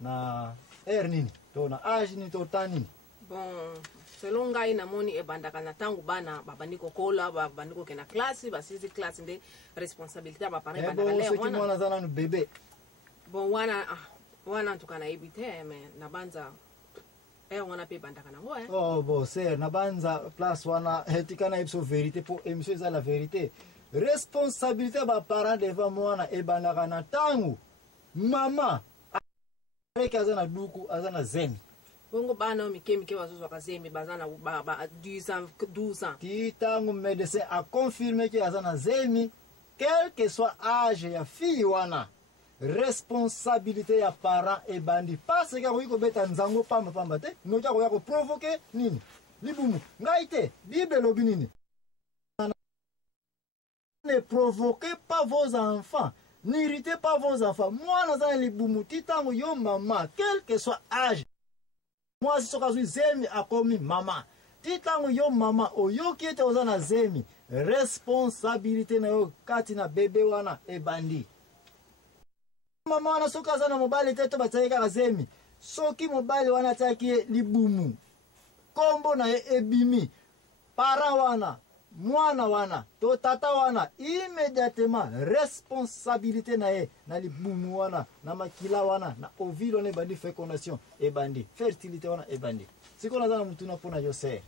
na nini to na age ni to tanini. Bon, selon ngai na moni ebandaka na tangu bana babandiko kola babandiko kena classe basizi classe nde responsabilité ba parents bandaka le wana mwana zana no bébé. Bon wana tukana ebite mais na banza wana pe bandaka na ngo Oh bon c'est na banza place wana hetikana ipso vérité pour émission za la vérité. Responsabilité ba parents devant mwana ebandaka na tangu mama avec azana duku azana zemi. Bongo bana mikemike wazozo kazemi bazana ba 12 ans. Titangu médecin a confirmé que azana zemi quel que soit âge ya fille wana responsabilité ya parents et bandi parce que ko beta nzango pamba te no ka ko provoquer nini libumu ngaite bible lobi nini ne provoquez pas vos enfants, n'irritez pas vos enfants. Moi naza libumu titango yo mama quel que soit âge. Moi si soka zemi akomi mama titango yo mama oyo kiete ozana zemi responsabilité na yo kati na bebe wana e bandi. Mama wana soka zana mobile teto batayeka zemi soki mobile wana taki libumu kombo na ebimi para wana mwana wana to tata wana immédiatement responsabilité na ye na libumu wana na makila wana na ovilo ne bandi fécondation e bandi fertilité wana e bandi siko na zana mutuna pona yo se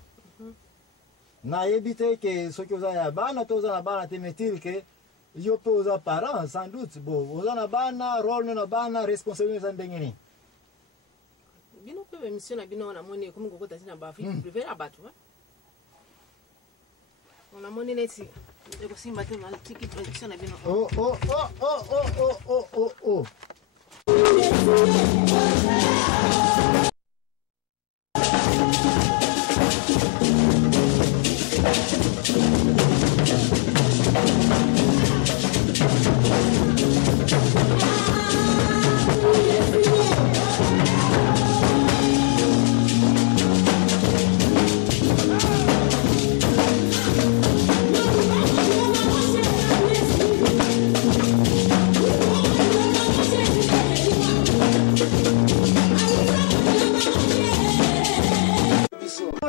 na ebite ke soki oza ya bana to oza na bana te metil ke yo pe oza parent sans doute bon oza na bana rôle na bana responsabilité za ndengeni bino pe mission na bino na moni comme ngoko tazina ba fi privé abatu on a moni neti eko simba te mal tiki production na bino oh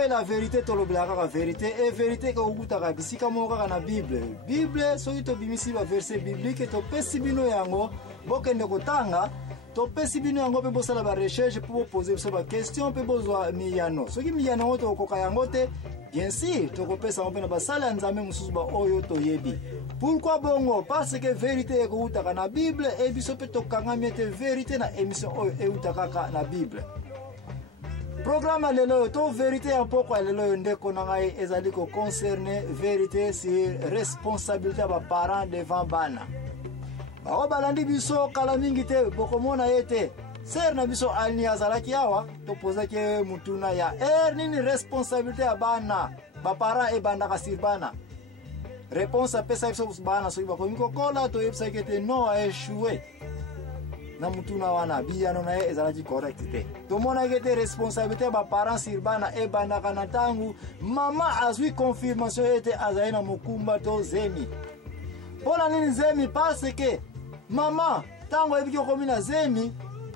la vérité tolobelaka la vérité et vérité ko ukutaka bisika moko na Bible soki tobimisi ba verset biblique topesi bino yango bokende kotanga topesi bino yango pe bosala ba recherche pour poser biso ba question pe bozwa miyano soki miyano ngo tokoka yango te bien sûr tokopesa ngo na basala nzambe mususu ba oyo toyebi. Pourquoi bongo? Parce que vérité ko ukutaka na Bible et biso pe tokanga miete vérité na émission oyo e ukutaka na Bible. Programme lelo to vérité un peu quoi lelo ndeko na ngai ezali ko concerner vérité sur responsabilité ba parents devant bana. Ba balandi biso kala mingi te bokomona yete ser na biso alni azalaki awa to poza ke mutuna ya nini responsabilité ya bana ba parents e banda kasir bana. Réponse à pesa biso bana so ba ko kola to yebsa ke no a échoué. Na mutuna wana biyano na ye ezalaki correct te tomona kete responsabilité ba parents sirbana e bana kana tangu mama azwi confirmation ete azali na mokumba to zemi pona nini zemi parce que mama tango ebiki komi na zemi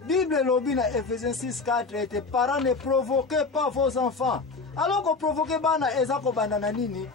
Bible lobi na Ephésiens 6:4 ete parents ne provoquez pas vos enfants alors que provoquer bana ezako banda na nini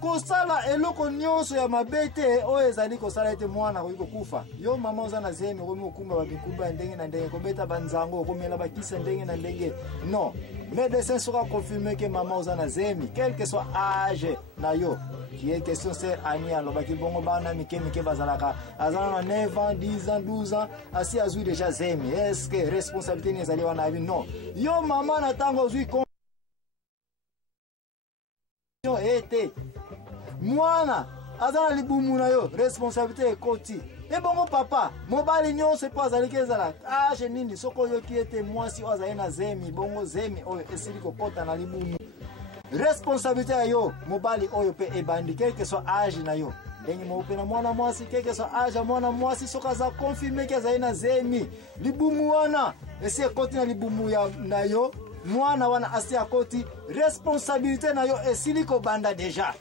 kosala eloko nyonso ya mabete o ezali kosala ete mwana ko kufa yo mama ozana zemi ko mokumba ba bikumba ndenge na ndenge ko beta banzango ko mela bakisa ndenge na ndenge non médecin sera confirmé que mama ozana zemi quel que soit âge na yo qui est question c'est ani alobaki bongo bana mikemike bazalaka azana na 9 ans 10 ans 12 ans asi azui déjà zemi est-ce que responsabilité ni ezali wana abi non yo mama na tango ozui ete mwana azana libumu na yo responsabilité ekoti e bongo papa mobali nyonso po azalaki ezala age nini soko yo kiete mwasi azali na zemi bongo zemi oyo esili kokota na libumu responsabilité ya yo mobali oyo pe ebandi quelque soit age na yo ndenge mope na mwana mwasi quelque soit age mwana mwasi soka za confirmer ke azali na zemi libumu wana esi ekoti na libumu ya na yo mwana wana asi akoti responsabilité na yo esili ko banda déjà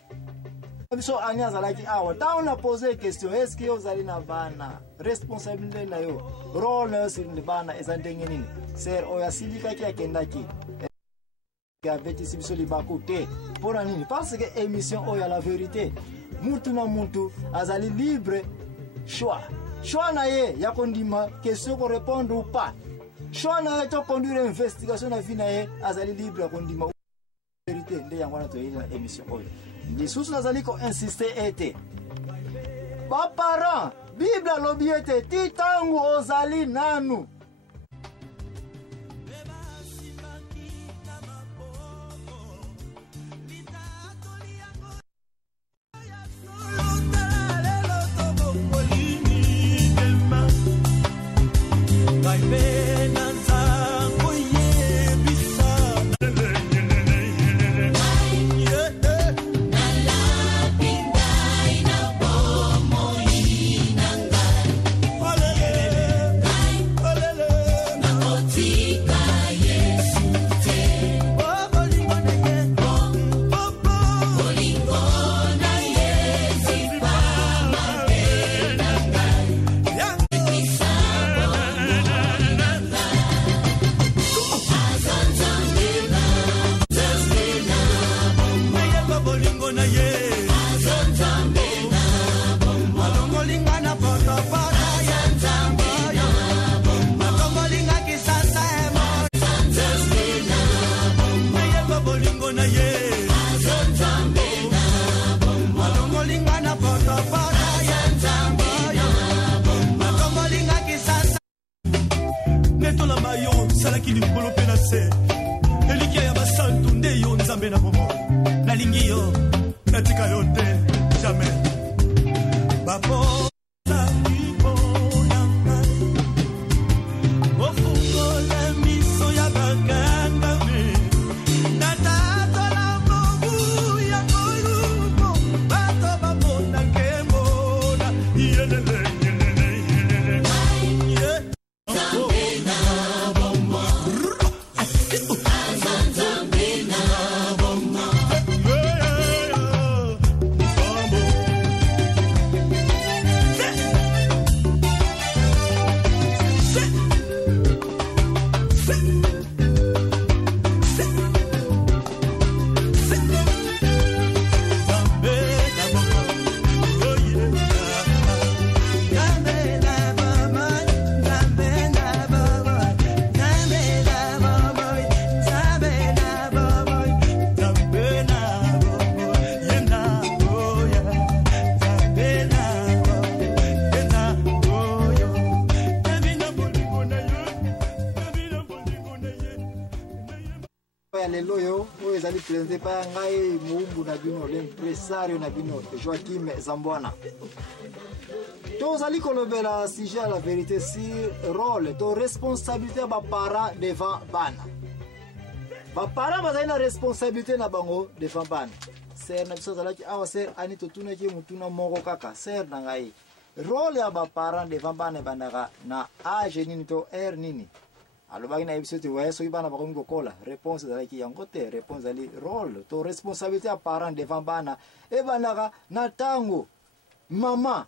biso anya zalaki awa ta on a posé question est-ce que ozali na bana responsabilité na yo role na yo sur le bana ezandenge nini ser oya silika ki akendaki aveti sibiso libako te pona nini parce que émission oya la vérité mutu na mutu azali libre choix na ye ya kondima question ko répondre ou pas choix na ye to conduire investigation na vie na ye azali libre kondima vérité nde yango na to ina émission oyo lisusu nazali ko insister ete ba parents bible lobi ete titangu ozali nanu présenté par Ngai Moumbu Nabino, l'impresario Nabino, Joachim Zambouana. Tous allez colober la sujet à la vérité sur rôle, de responsabilité de parents devant bana. Ba parents ont une responsabilité na bango devant bana. Ser na biso zalaki awa ser ani totuna ki mutuna moko kaka ser na ngai. Rôle ya ba parents devant bana bandaka na age nini to nini. alobaki na episode wa so ibana ba ko kola réponse zalaki yango te réponse ali rôle to responsabilité à parent devant bana e banaka na tango mama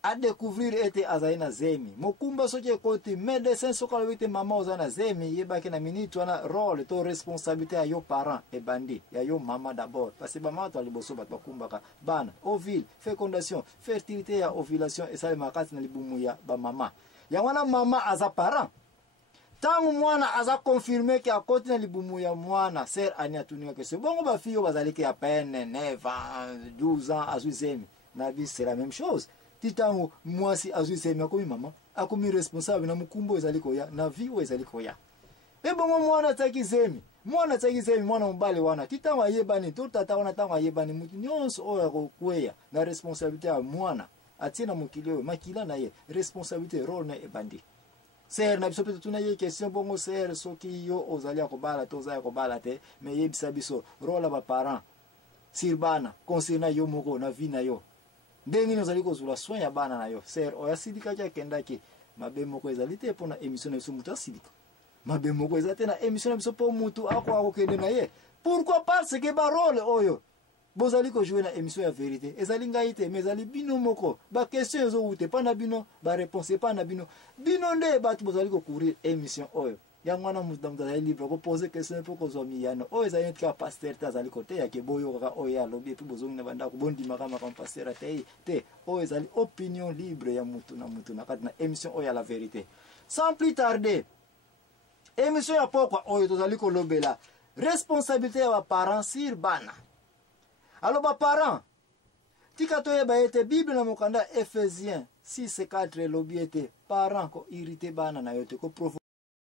a découvrir ete azaina zemi mokumba soke koti médecin soka lobite mama ozana zemi yebaki na minute wana rôle to responsabilité à yo parent e bandi ya yo mama d'abord parce que mama to liboso bat bakumbaka bana ovule fécondation fertilité ya ovulation et ça makati na libumu ya ba mama ya wana mama aza parent tangu mwana aza confirmer que akoti na libumu ya mwana ser ania tuninga que c'est bongo ba fiyo bazaliki ya peine 9 ans 12 ans azuzemi na bi c'est la même chose titangu mwasi azuzemi akomi mama akomi responsable na mukumbo ezaliko ya na vie ezaliko ya e bongo mwana takizemi mwana mbale wana titangu ayebani to tata wana tangu ayebani mutu nyonso oyo kokweya na responsabilité ya mwana atina mukilio makila na ye responsabilité rôle na ebandi ser na biso pe tuna ye question bongo ser soki yo ozali akobala to ozali akobala te me yebisa biso rôle ba parents sirbana concernant yo moko na vie na yo ndenge ni ozali kozula soin ya bana na yo ser oya sidika kya kendaki mabe moko ezali te pona émission na biso mutu asidika mabe moko ezali te na émission na biso po mutu akokende na ye pourquoi parce que ba rôle oyo bozali kojouer na émission ya vérité ezali ngai te mais ezali bino moko baquestion ezowute mpa na bino baréponse epa na bino bino nde bato bozali kocouvrir émission oyo yango wana moto azali libre kopose question mpo kozwa miyano oyo ezali neti kaka paster te azali koteyake boyo kaka oyo alobi epi bozongi na bandako bondimaka makambo paster atei te oyo ezali opinion libre ya mutu na kati na émission oyo ya la vérité. Sans plus tarder, émission ya pokwa oyo tozali kolobela responsabilité ya baparents sur bana. Alors baparents tika toyeba ete bible na mokanda Ephésiens 6:4 elobi ete parents ko irrité bana na yo te ko provoquer